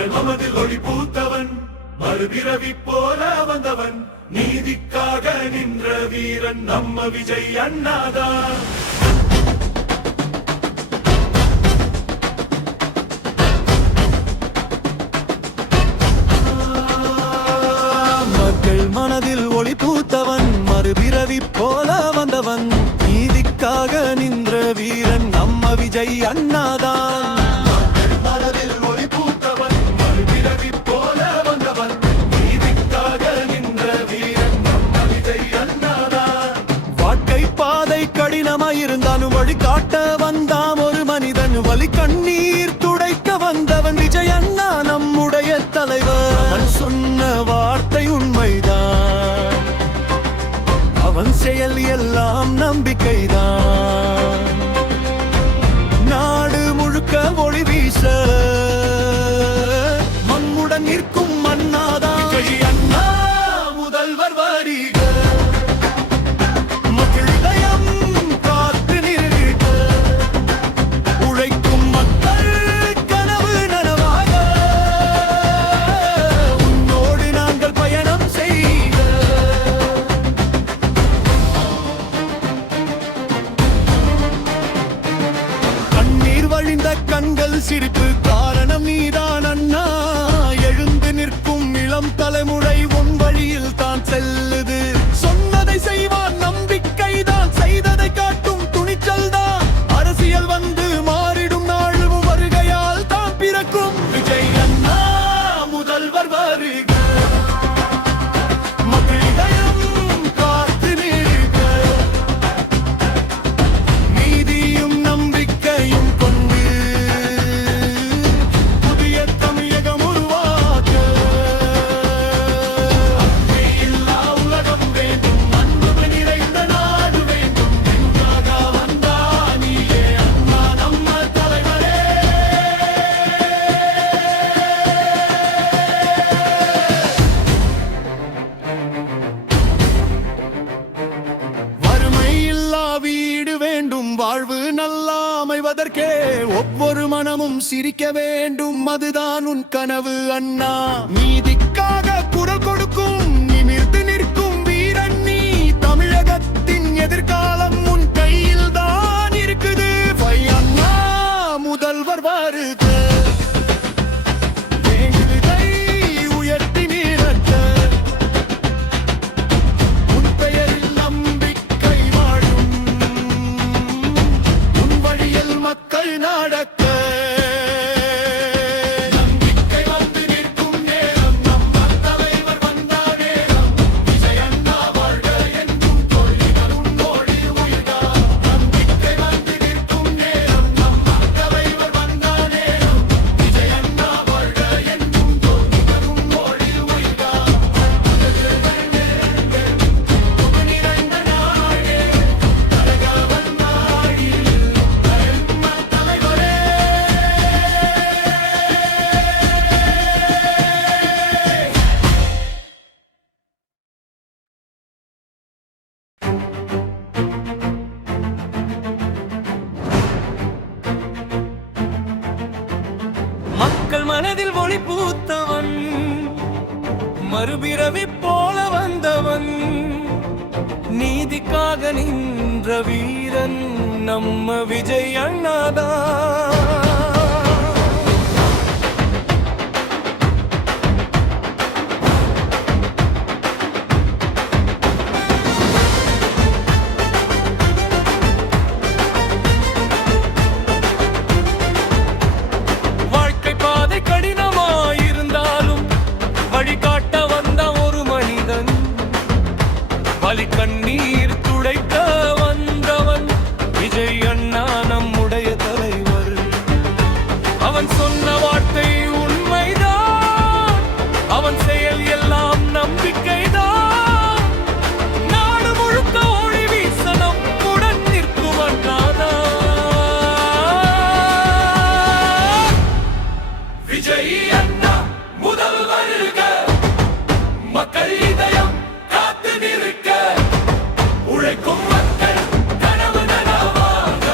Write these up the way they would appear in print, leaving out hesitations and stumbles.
மக்கள் மனதில் ஒளி பூத்தவன், மறுபிறவி போல வந்தவன், நீதிக்காக நின்ற வீரன் நம்ம விஜய் அண்ணாதான். மக்கள் மனதில் ஒளி பூத்தவன், மறுபிறவி போல வந்தவன், நீதிக்காக நின்ற வீரன் நம்ம விஜய் அண்ணாதான். இருந்தாலும் வழி காட்ட வந்தாம் ஒரு மனிதன், வலி கண்ணீர் துடைக்க வந்தவன் விஜய் அண்ணா நம்முடைய தலைவர். அவன் சொன்ன வார்த்தை உண்மைதான், அவன் செயல் எல்லாம் நம்பிக்கைதான். நாடு முழுக்க ஒளி வீச நம்முடன் நிற்கும் அண்ணாதான் விஜய் அண்ணா முதல்வர் வருக. கண்கள் சிரிப்பு காரணம் நீதான் அண்ணா. எழுந்து நிற்கும் இளம் தலைமுறை உன் வழியில் தான் செல்லுது. சொன்னதை செய்வான் நம்பிக்கை தான், செய்ததை காட்டும் துணிச்சல் தான். அரசியல் வந்து மாறிடும் நாள் வருகையால் தான் பிறக்கும் விஜய் அண்ணா முதல்வர் வருக. மக்கள் இதயம் காத்து நிற்க, நீதியும் நம்பிக்கையும் கொண்டு வாழ்வு நல்லா அமைவதற்கே ஒவ்வொரு மனமும் சிரிக்க வேண்டும், அதுதான் உன் கனவு அண்ணா. நீதிக்காக குரல் கொடுக்கும் நிமிர்ந்து நிற்கும் வீரன் நீ. தமிழகத்தின் எதிர்காலம் உன் கையில் தான் இருக்குது. அண்ணா முதல்வர் வருக. உயர்த்தி நிறுத்த உன் பெயரில் நம்பிக்கை வாழும், மக்கள் நடக்க நம்பிக்கை வந்து நிற்கும் நேரம். நம்ம தலைவர் வந்தா நேரம். விஜய் அண்ணா வாழ்க என்றும் தோல்விகள் உன்னோடு உயிர்க. நம்பிக்கை வந்து நிற்கும் நேரம். நம்ம தலைவர் வந்தா நேரம். விஜய் அண்ணா வாழ்க என்றும் தோல்விகள் உன்னோடு உயிர்க. நிறைந்த நாடே கலகவன் நாடில் மக்கள் மனதில் ஒளி பூத்தவன், மறுபிறவி போல வந்தவன், நீதிக்காக நின்ற வீரன் நம்ம விஜய் அண்ணாதான். வழிகாட்ட வந்த ஒரு மனிதன், வலி கண்ணீர் துடைக்க வந்தவன் விஜய் அண்ணா நம்முடைய தலைவர். அவன் சொன்ன வார்த்தை உண்மைதான், அவன் செயல் எல்லாம் நம்பிக்கைதான். நாடு முழுக்க ஒளி வீச நம்முடன் நிற்கும் அண்ணாதான் விஜய் அண்ணா முதல்வர். மக்கள் இதயம் காத்து நிற்க, உழைக்கும் மக்கள் கனவு நனவாக,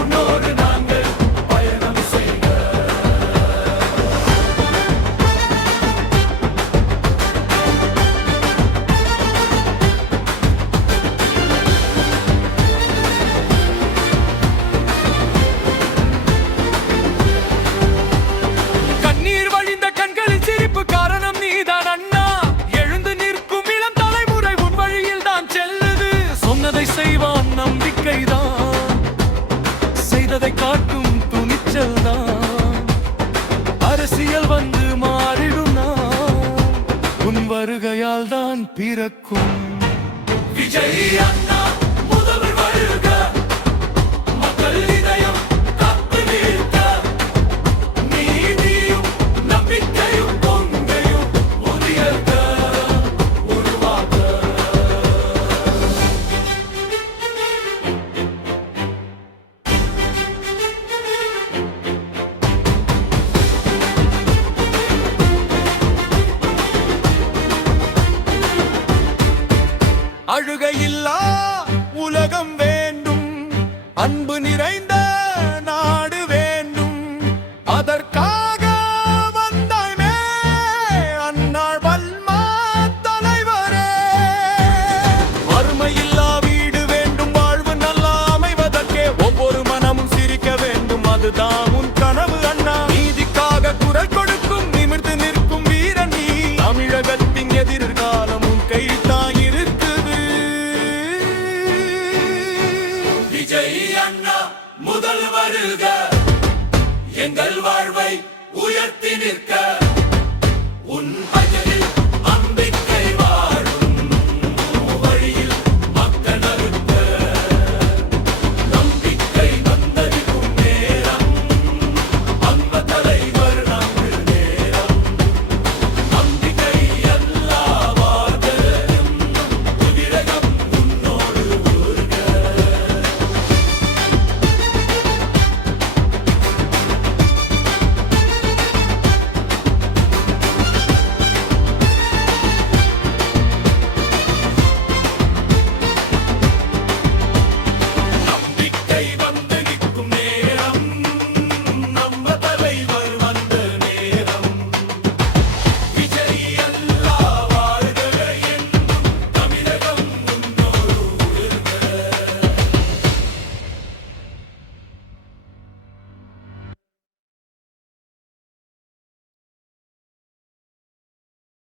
உன்னோடு நாங்கள் பயணம் செய்க. அரசியல் வந்து மாறிடும் நாள் உன் வருகையால் தான் பிறக்கும். விஜய் அண்ணா முதல்வர் வருக, மக்கள் இதயம் காத்து நிற்க, நீதியும் நம்பிக்கையும் பொங்கையும் உதிர்க்க உருவாக்க. அழுகையில்லா உலகம் வேண்டும், அன்பு நிறைந்த நாடு வேண்டும், அதற்காக வந்தாய்மே அன்னாள் பல்மா தலைவரே. வறுமையில்லா வீடு வேண்டும், வாழ்வு நல்லா அமைவதற்கே ஒவ்வொரு மனமும் சிரிக்க வேண்டும், அதுதான் உன் கனவு அண்ணா. நீதிக்காக குரல் கொடுக்கும் நிமிர்ந்து நிற்கும் வீரன் நீ, தமிழகத்தின் எதிர்காலம் உன் கைதான் இருக்குது. விஜய் அண்ணா முதல் வருக, எங்கள் வாழ்வை உயர்த்தி நிற்க.